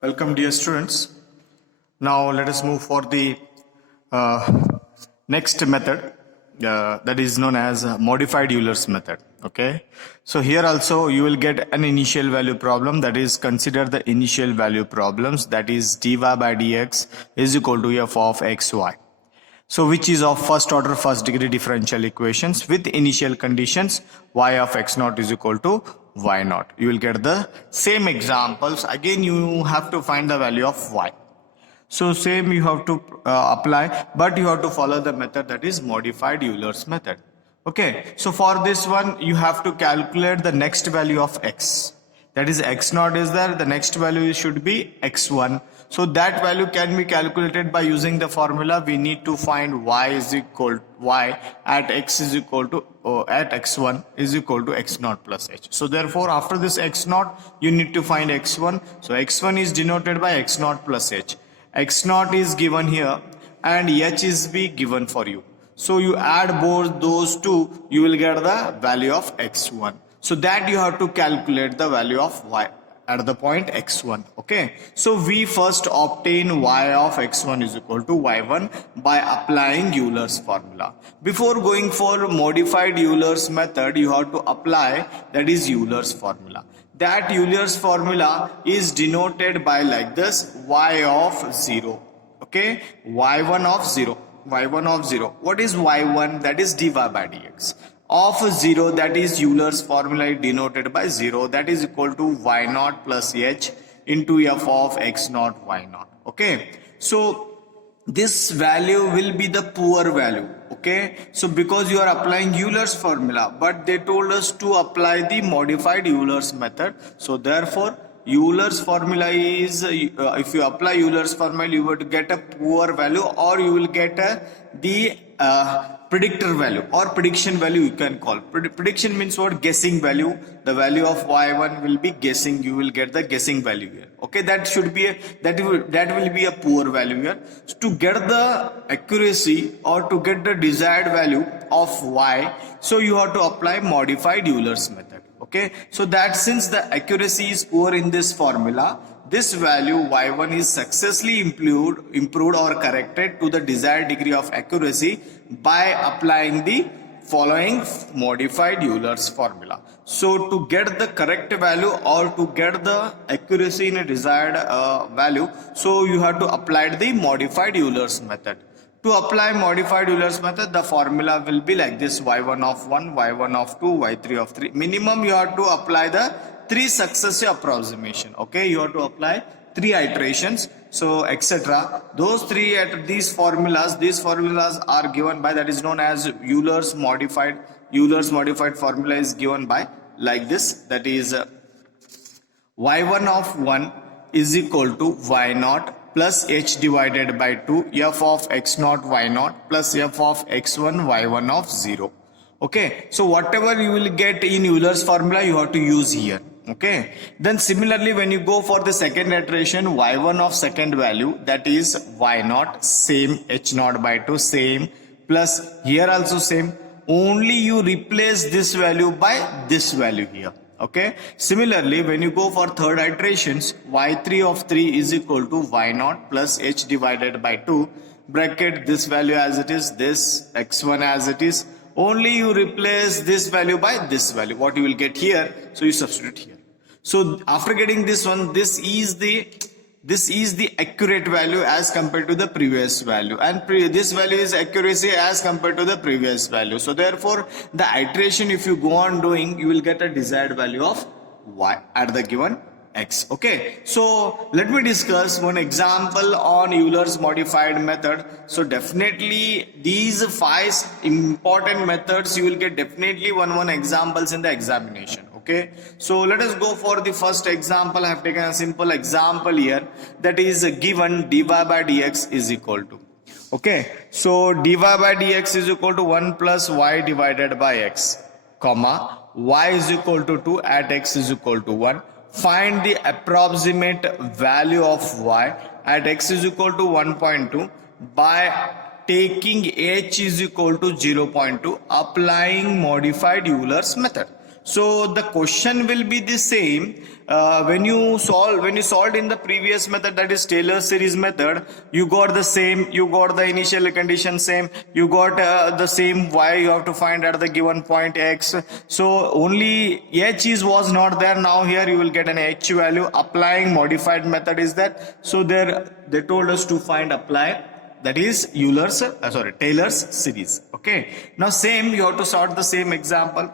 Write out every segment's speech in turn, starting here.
Welcome, dear students. Now let us move for the uh, next method that is known as modified Euler's method. Okay, so here also you will get an initial value problem, that is consider the initial value problems, that is dy by dx is equal to f of xy. So which is of first order first degree differential equations with initial conditions y of x naught is equal to y naught. You will get the same examples. Again you have to find the value of y. So same you have to apply, but you have to follow the method that is modified Euler's method. Okay, so for this one you have to calculate the next value of x. That is x naught is there, the next value should be x1. So that value can be calculated by using the formula. We need to find y is equal y at x is equal to at x1 is equal to x naught plus h. So therefore after this x naught you need to find x1. So x1 is denoted by x naught plus h. X naught is given here and h is be given for you. So you add both those two, you will get the value of x1. So that you have to calculate the value of y at the point x1. Okay, so we first obtain y of x1 is equal to y1 by applying Euler's formula. Before going for modified Euler's method, you have to apply that is Euler's formula. That Euler's formula is denoted by like this, y of 0. Okay, y1 of 0, y1 of 0. What is y1? That is dy by dx. Of 0, that is Euler's formula denoted by 0, that is equal to y naught plus h into f of x naught y naught. Okay, so this value will be the poor value. Okay, so because you are applying Euler's formula, but they told us to apply the modified Euler's method, so therefore Euler's formula is if you apply Euler's formula you would get a poor value, or you will get the predictor value or prediction value you can call. Prediction means what? Guessing value. The value of y1 will be guessing, you will get the guessing value here. Okay, that should be that will be a poor value here. So to get the accuracy or to get the desired value of y, so you have to apply modified Euler's method. Okay, so that since the accuracy is poor in this formula, this value y1 is successfully improved or corrected to the desired degree of accuracy by applying the following modified Euler's formula. So to get the correct value or to get the accuracy in a desired value, so you have to apply the modified Euler's method. To apply modified Euler's method, the formula will be like this: y1 of 1, y1 of 2, y3 of 3. Minimum you have to apply the 3 successive approximation. Okay, you have to apply 3 iterations, so etc. Those these formulas are given by, that is known as Euler's modified formula is given by like this, that is y1 of 1 is equal to y naught plus h divided by 2 f of x naught y naught plus f of x1 y1 of 0. Okay, so whatever you will get in Euler's formula you have to use here. Okay, then similarly when you go for the second iteration, y1 of second value, that is y naught, same, h naught by 2 same, plus here also same, only you replace this value by this value here. Okay, similarly when you go for third iterations, y3 of 3 is equal to y naught plus h divided by 2 bracket this value as it is, this x1 as it is, only you replace this value by this value, what you will get here, so you substitute here. So after getting this one, this is the accurate value as compared to the previous value, and this value is accuracy as compared to the previous value. So therefore the iteration if you go on doing, you will get a desired value of y at the given x. Okay, so let me discuss one example on Euler's modified method. So definitely these 5 important methods you will get definitely one examples in the examination. Okay, so let us go for the first example. I have taken a simple example here, that is given dy by dx is equal to, okay, so dy by dx is equal to 1 plus y divided by x, comma y is equal to 2 at x is equal to 1. Find the approximate value of y at x is equal to 1.2 by taking h is equal to 0.2, applying modified Euler's method. So the question will be the same, when you solved in the previous method, that is Taylor series method, you got the same, you got the initial condition same, you got the same y you have to find at the given point x. So only h was not there. Now here you will get an h value. Applying modified method is that. So there they told us to find apply, that is Taylor's series. Okay, now same, you have to sort the same example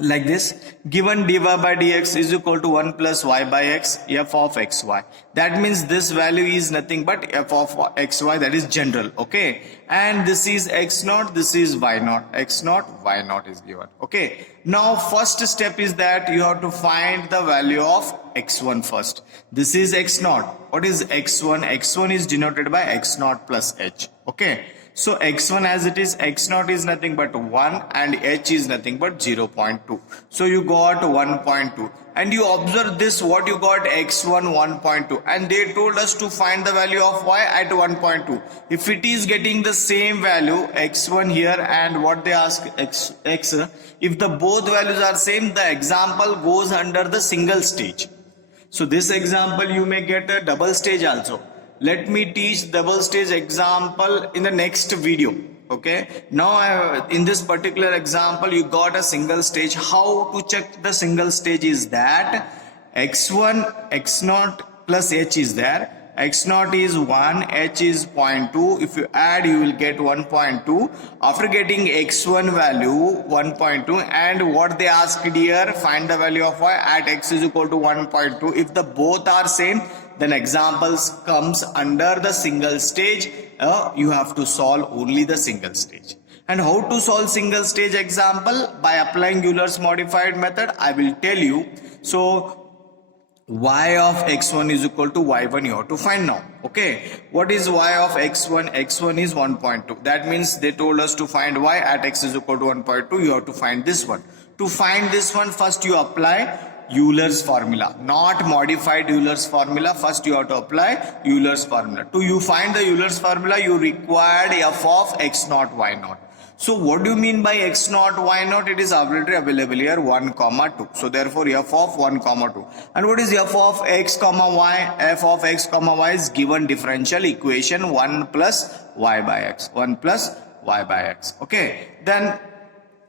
like this. Given dy by dx is equal to 1 plus y by x, f of xy. That means this value is nothing but f of xy, that is general. Okay, and this is x naught, this is y naught. X naught, y naught is given. Okay, now first step is that you have to find the value of x1 first. This is x naught. What is x1? x1 is denoted by x naught plus h. Okay, so x1 as it is, x naught is nothing but 1 and h is nothing but 0.2. So you got 1.2, and you observe this, what you got, x1 1.2, and they told us to find the value of y at 1.2. If it is getting the same value x1 here and what they ask x, if the both values are same, the example goes under the single stage. So this example you may get a double stage also. Let me teach double stage example in the next video. Okay, now in this particular example you got a single stage. How to check the single stage is that x1 x naught plus h is there, x naught is 1, h is 0.2. If you add, you will get 1.2. After getting x1 value 1.2, and what they asked here, find the value of y at x is equal to 1.2. If the both are same, then examples comes under the single stage. You have to solve only the single stage. And how to solve single stage example? By applying Euler's modified method, I will tell you. So y of x1 is equal to y1 you have to find now. Okay, what is y of x1? x1 is 1.2. That means they told us to find y at x is equal to 1.2. You have to find this one. To find this one, first you apply Euler's formula, not modified Euler's formula. First you have to apply Euler's formula. To you find the Euler's formula, you required f of x naught y naught. So what do you mean by x naught y naught? It is already available here, 1 comma 2. So therefore f of 1 comma 2. And what is f of x comma y? F of x comma y is given differential equation 1 plus y by x. 1 plus y by x. Okay, then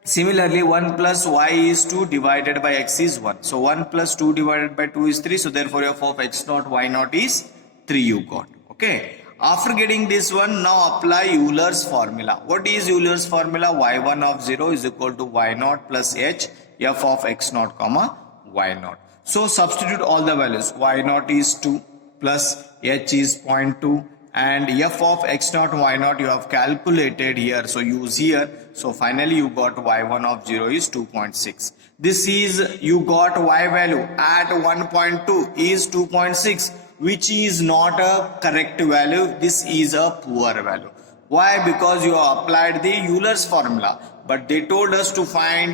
similarly 1 plus y is 2 divided by x is 1. So 1 plus 2 divided by 2 is 3. So therefore f of x naught y naught is 3 you got. Okay. After getting this one, now apply Euler's formula. What is Euler's formula? y1 of 0 is equal to y naught plus h f of x naught comma y naught. So substitute all the values. Y naught is 2 plus h is 0.2 and f of x naught y naught you have calculated here. So use here. So finally you got y1 of 0 is 2.6. This is, you got y value at 1.2 is 2.6. which is not a correct value. This is a poor value. Why? Because you have applied the Euler's formula, but they told us to find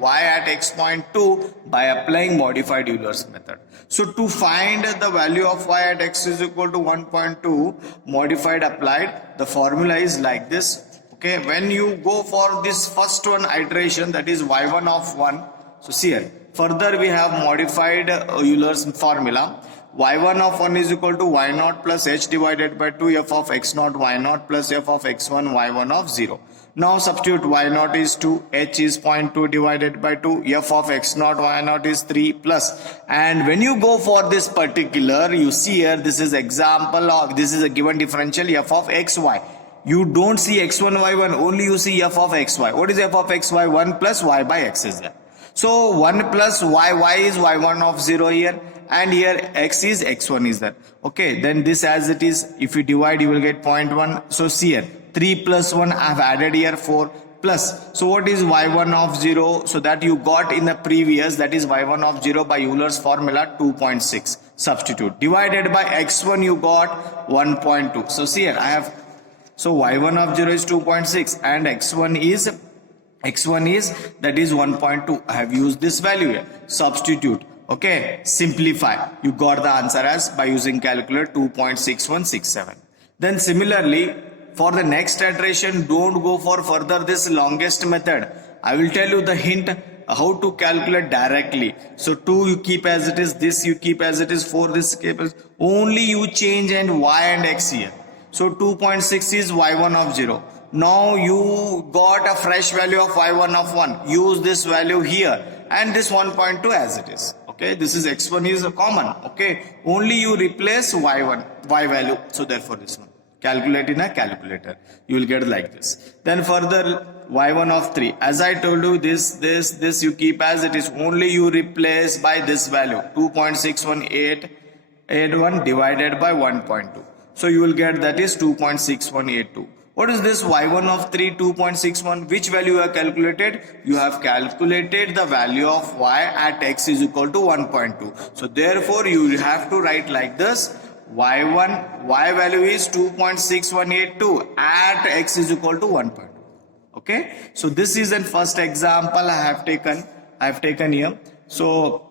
y at x.2 by applying modified Euler's method. So to find the value of y at x is equal to 1.2 modified applied, the formula is like this. Okay, when you go for this first one iteration, that is y1 of 1. So see here. Further we have modified Euler's formula. y1 of 1 is equal to y naught plus h divided by 2 f of x naught y naught plus f of x1 y1 of 0. Now substitute y naught is 2, h is 0.2 divided by 2, f of x naught y naught is 3 plus. And when you go for this particular, you see here, this is example of, this is a given differential f of xy. You don't see x1 y1, only you see f of xy. What is f of xy? 1 plus y by x is there. So 1 plus y is y1 of 0 here, and here x is x1 is there. Okay, then this as it is, if you divide you will get 0.1. So see here, 3 plus 1 I have added here 4 plus. So what is y1 of 0? So that you got in the previous, that is y1 of 0 by Euler's formula 2.6. Substitute. Divided by x1 you got 1.2. So see here I have, so y1 of 0 is 2.6 and x1 is that is 1.2. I have used this value here. Substitute. Okay, simplify. You got the answer as by using calculator 2.6167. Then similarly for the next iteration, don't go for further this longest method. I will tell you the hint. how to calculate directly. So 2 you keep as it is, this you keep as it is, 4 this keep as, only you change and y and x here. So 2.6 is y1 of 0. Now you got a fresh value of y1 of 1. Use this value here and this 1.2 as it is. Okay, this is x1 is common. Okay, only you replace y1, y value. So therefore this one. Calculate in a calculator. You will get like this. Then further y1 of 3. As I told you, this you keep as it is. Only you replace by this value. 2.61881 divided by 1.2. So you will get that is 2.6182. What is this y1 of 3, 2.61? Which value you have calculated? You have calculated the value of y at x is equal to 1.2. So therefore you have to write like this. Y value is 2.6182 at x is equal to 1.2. Okay. So this is the first example I have taken here. So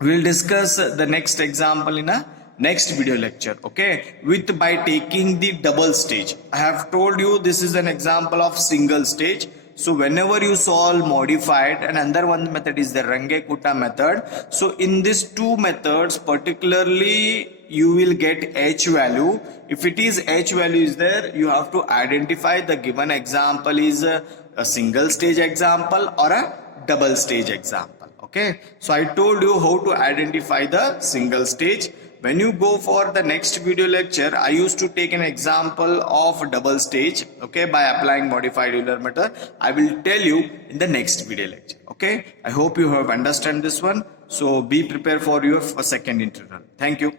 we will discuss the next example in a next video lecture, okay, with by taking the double stage. I have told you this is an example of single stage. So whenever you solve modified, and another one method is the Runge-Kutta method. So in these two methods particularly you will get h value. If it is h value is there, you have to identify the given example is a single stage example or a double stage example. Okay, so I told you how to identify the single stage. When you go for the next video lecture, I used to take an example of double stage, okay, by applying modified Euler method. I will tell you in the next video lecture, okay. I hope you have understand this one. So be prepared for your second internal. Thank you.